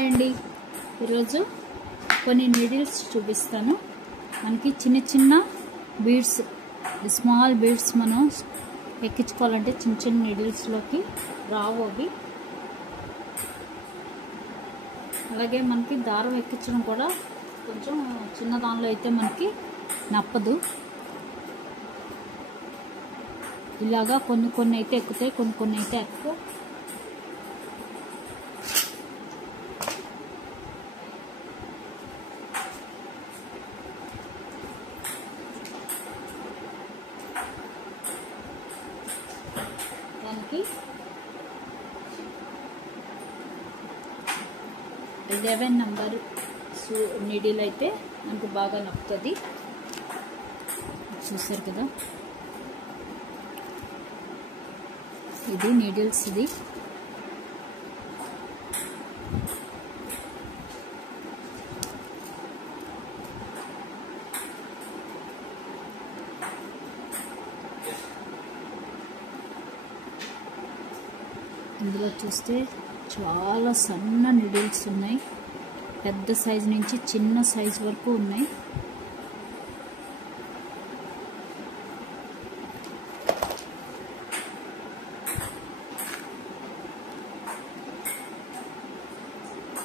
అండి ఈరోజు కొన్ని నీడిల్స్ చూపిస్తాను. మనకి చిన్న చిన్న బీడ్స్, స్మాల్ బీడ్స్ మనం ఎక్కించుకోవాలంటే చిన్న చిన్న నీడిల్స్లోకి రావు అవి. అలాగే మనకి దారం ఎక్కించడం కూడా కొంచెం చిన్న దానిలో అయితే మనకి నప్పదు. ఇలాగా కొన్ని అయితే ఎక్కుతాయి, కొన్ని అయితే ఎక్కువ. దానికి 11 నంబర్ నీడిల్ అయితే మనకు బాగా నప్పుతుంది. చూసారు కదా, ఇది నీడిల్స్. ఇది ఇందులో చూస్తే చాలా సన్న నీడిల్స్ ఉన్నాయి. పెద్ద సైజు నుంచి చిన్న సైజు వరకు ఉన్నాయి.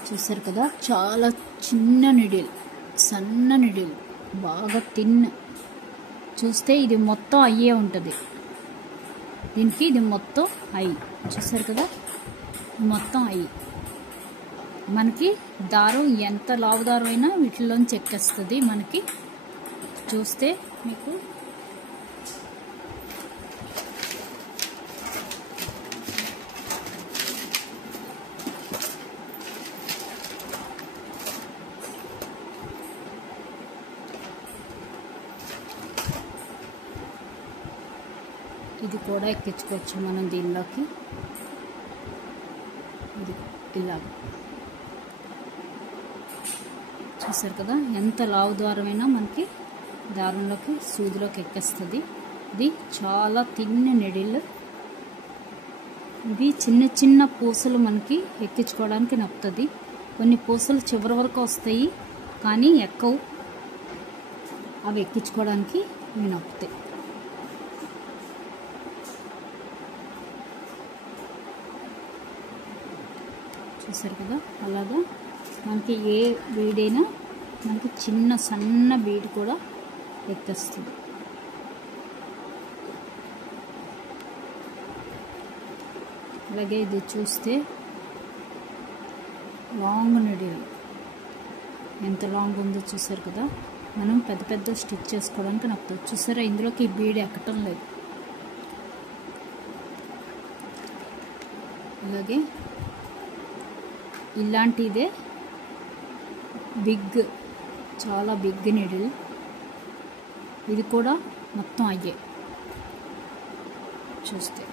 చూసారు కదా, చాలా చిన్న నీడిల్, సన్న నీడిల్, బాగా తిన్. చూస్తే ఇది మొత్తం అయ్యే ఉంటుంది. దీనికి ఇది మొత్తం అయ్యి. చూసారు కదా, మొత్తం అయ్యి. మనకి దారం ఎంత లావు దారం అయినా వీటిలోంచి ఎక్కేస్తుంది. మనకి చూస్తే మీకు ఇది కూడా ఎక్కించుకోవచ్చు మనం దీనిలోకి. ఇది ఇలా చూసారు కదా, ఎంత లావు దారమైనా మనకి దారంలోకి సూదిలోకి ఎక్కేస్తుంది. ఇది చాలా తిన్న నెడిల్. ఇవి చిన్న చిన్న పూసలు మనకి ఎక్కించుకోవడానికి నప్పుతుంది. కొన్ని పూసలు చివరి వరకు వస్తాయి కానీ ఎక్కవు. అవి ఎక్కించుకోవడానికి ఇవి నప్పుతాయి. చూసారు కదా, అలాగా మనకి ఏ బీడైనా మనకి చిన్న సన్న బీడ్ కూడా ఎక్కేస్తుంది. అలాగే ఇది చూస్తే లాంగ్ నీడిల్ ఎంత లాంగ్ ఉందో చూసారు కదా. మనం పెద్ద పెద్ద స్టిచ్ చేసుకోవడానికి నప్పుతుంది. చూసారా, ఇందులోకి బీడ్ ఎక్కటం లేదు. అలాగే ఇలాంటిదే బిగ్, చాలా బిగ్ నీడిల్. ఇది కూడా మొత్తం అయ్యే. చూస్తే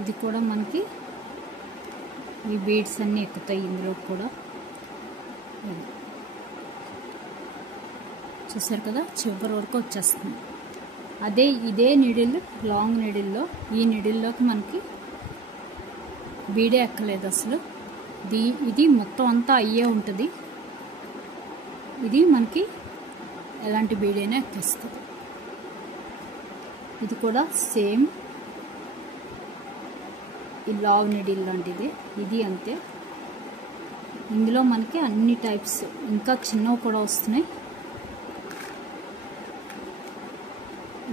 ఇది కూడా మనకి ఈ బీడ్స్ అన్నీ ఎక్కుతాయి ఇందులో కూడా. చూసారు కదా, చివరి వరకు వచ్చేస్తుంది. ఇదే నీడిల్, లాంగ్ నీడిల్లో, ఈ నీడిల్లోకి మనకి బీడే ఎక్కలేదు అసలు. ఇది మొత్తం అంతా అయ్యే ఉంటుంది. ఇది మనకి ఎలాంటి బీడైనా ఎక్కేస్తుంది. ఇది కూడా సేమ్ ఈ లావ్ నీడిల్ లాంటిది. ఇది అంతే. ఇందులో మనకి అన్ని టైప్స్, ఇంకా చిన్నవి కూడా వస్తున్నాయి.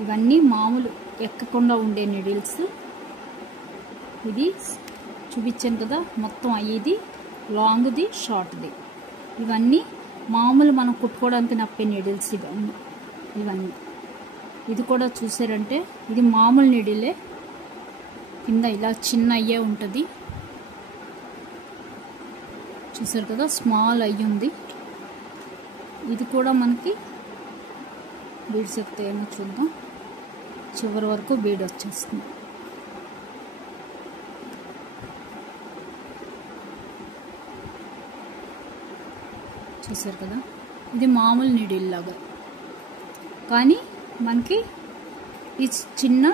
ఇవన్నీ మామూలు ఎక్కకుండా ఉండే నీడిల్స్. ఇది చూపించాను కదా, మొత్తం అయ్యేది లాంగ్ది, షార్ట్ది. ఇవన్నీ మామూలు మనం కుట్టుకోవడానికి నప్పే నీడిల్స్ ఇవన్నీ. ఇది కూడా చూసారంటే ఇది మామూలు నీడిలే, కింద ఇలా చిన్న అయ్యే ఉంటుంది. చూసారు కదా, స్మాల్ అయ్యి ఉంది. ఇది కూడా మనకి బీడ్స్ ఎక్కుతాయేమో చూద్దాం. చివరి వరకు బీడ్ వచ్చేస్తుంది. చూసారు కదా, ఇది మామూలు నీడిల్ లాగా, కానీ మనకి ఈ చిన్న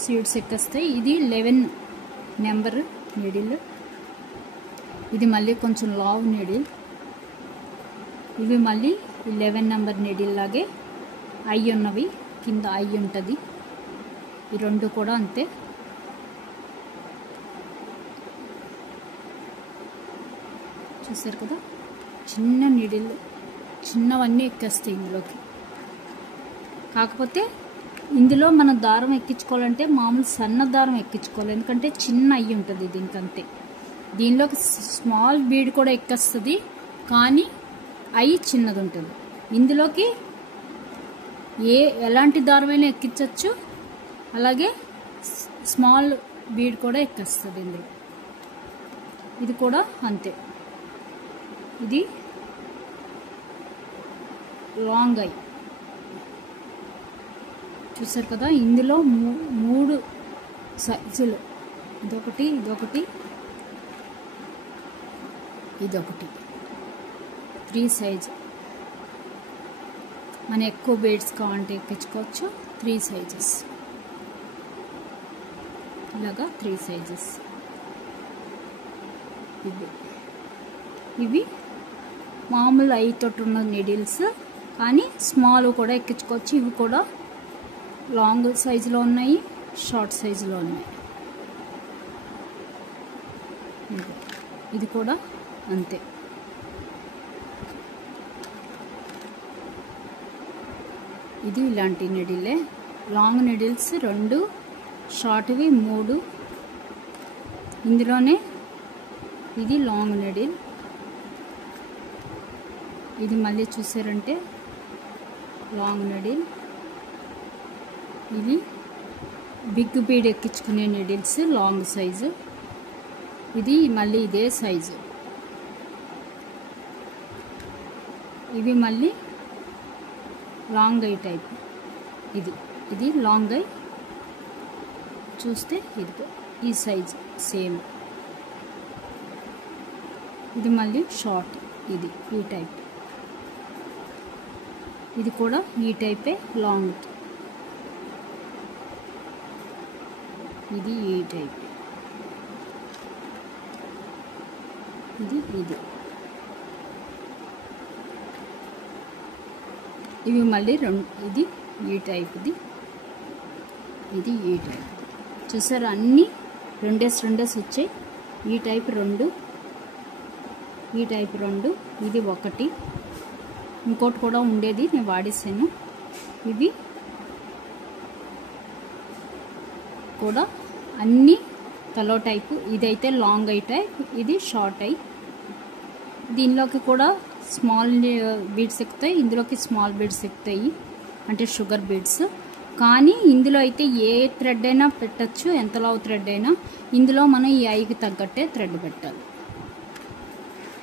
సీడ్స్ ఎక్కేస్తాయి. ఇది 11 నెంబర్ నీడిల్. ఇది మళ్ళీ కొంచెం లావ్ నీడిల్. ఇవి మళ్ళీ 11 నెంబర్ నీడిల్ లాగే ఐ ఉన్నవి, కింద ఐ ఉంటుంది. ఈ రెండు కూడా అంతే. చూసారు కదా, చిన్న నీడిల్, చిన్నవన్నీ ఎక్కేస్తాయి ఇందులోకి. కాకపోతే ఇందులో మనం దారం ఎక్కించుకోవాలంటే మామూలు సన్న దారం ఎక్కించుకోవాలి, ఎందుకంటే చిన్న అయ్యి ఉంటుంది దీనికి అంతే. దీనిలోకి స్మాల్ బీడ్ కూడా ఎక్కేస్తుంది, కానీ అయ్యి చిన్నది ఉంటుంది. ఇందులోకి ఎలాంటి దారమైనా ఎక్కించవచ్చు, అలాగే స్మాల్ బీడ్ కూడా ఎక్కేస్తుంది ఇందులో. ఇది కూడా అంతే. ఇది లాంగ్ ఐ. చూసారు కదా, ఇందులో 3 సైజులు, ఇదొకటి, ఇదొకటి, ఇదొకటి, 3 సైజు. మన ఎక్కువ బీడ్స్ కావాలంటే ఎక్కించుకోవచ్చు. 3 సైజెస్, ఇలాగా 3 సైజెస్. ఇవి మామూలు ఐతో ఉన్న నీడిల్స్, కానీ స్మాల్ కూడా ఎక్కించుకోవచ్చు. ఇవి కూడా లాంగ్ సైజులో ఉన్నాయి, షార్ట్ సైజులో ఉన్నాయి. ఇది కూడా అంతే. ఇది ఇలాంటి నీడిలే. Long needles 2, షార్ట్వి 3. ఇందులోనే ఇది లాంగ్ నీడిల్. ఇది మళ్ళీ చూసారంటే లాంగ్ నీడిల్. ఇది బిగ్ బీడ్ ఎక్కించుకునే నీడిల్స్, లాంగ్ సైజు. ఇది మళ్ళీ ఇదే సైజు. ఇవి మళ్ళీ లాంగ్ ఐ టైప్. ఇది లాంగ్ ఐ. చూస్తే ఇది ఈ సైజు సేమ్. ఇది మళ్ళీ షార్ట్, ఇది ఈ టైప్. ఇది కూడా ఈ టైపే, లాంగ్. ఇది ఈ టైప్. ఇది ఇవి మళ్ళీ 2. ఇది ఈ టైప్ది, ఇది ఈ టైప్. చూసారు, అన్నీ 2 వచ్చాయి. ఈ టైప్ 2, ఈ టైప్ 2, ఇది 1. ఇంకోటి కూడా ఉండేది, నేను వాడేసాను. ఇవి కూడా అన్నీ తలో టైపు. ఇదైతే లాంగ్ ఐ టైప్, ఇది షార్ట్ ఐ. దీనిలోకి కూడా స్మాల్ బీడ్స్ ఎక్కుతాయి, ఇందులోకి స్మాల్ బీడ్స్ ఎక్కుతాయి, అంటే షుగర్ బీడ్స్. కానీ ఇందులో అయితే ఏ థ్రెడ్ అయినా పెట్టచ్చు, ఎంత లావు థ్రెడ్ అయినా. ఇందులో మనం ఈ ఐకి తగ్గట్టే థ్రెడ్ పెట్టాలి.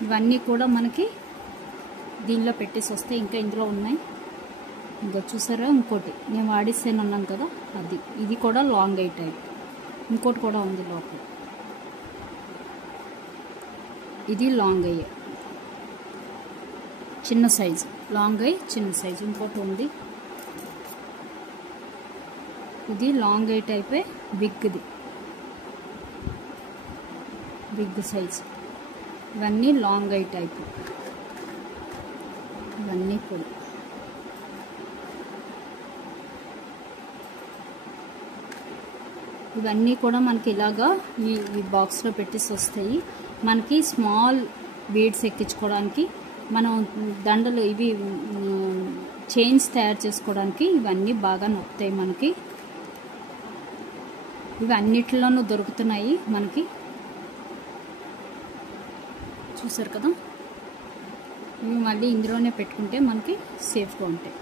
ఇవన్నీ కూడా మనకి దీనిలో పెట్టేసి వస్తాయి. ఇంకా ఇందులో ఉన్నాయి, ఇంకా చూసారా, ఇంకోటి నేను వాడిస్తాను అన్నాను కదా, అది. ఇది కూడా లాంగ్ ఐ టైప్. ఇంకోటి కూడా ఉంది లోపల, ఇది లాంగ్ ఐ, చిన్న సైజు. లాంగ్ ఐ చిన్న సైజు. ఇంకోటి ఉంది, ఇది లాంగ్ ఐ టైపే, బిగ్ది, బిగ్ సైజు. ఇవన్నీ లాంగ్ ఐ టైపు. ఇవన్నీ కూడా ఇవన్నీ కూడా మనకి ఇలాగా ఈ బాక్స్లో పెట్టేసి వస్తాయి. మనకి స్మాల్ బీడ్స్ ఎక్కించుకోవడానికి, మనం దండలు ఇవి చైన్స్ తయారు చేసుకోవడానికి ఇవన్నీ బాగా నొప్పుతాయి మనకి. ఇవి అన్నిటిలోనూ దొరుకుతున్నాయి మనకి. చూసారు కదా, ఇవి మళ్ళీ ఇందులోనే పెట్టుకుంటే మనకి సేఫ్గా ఉంటాయి.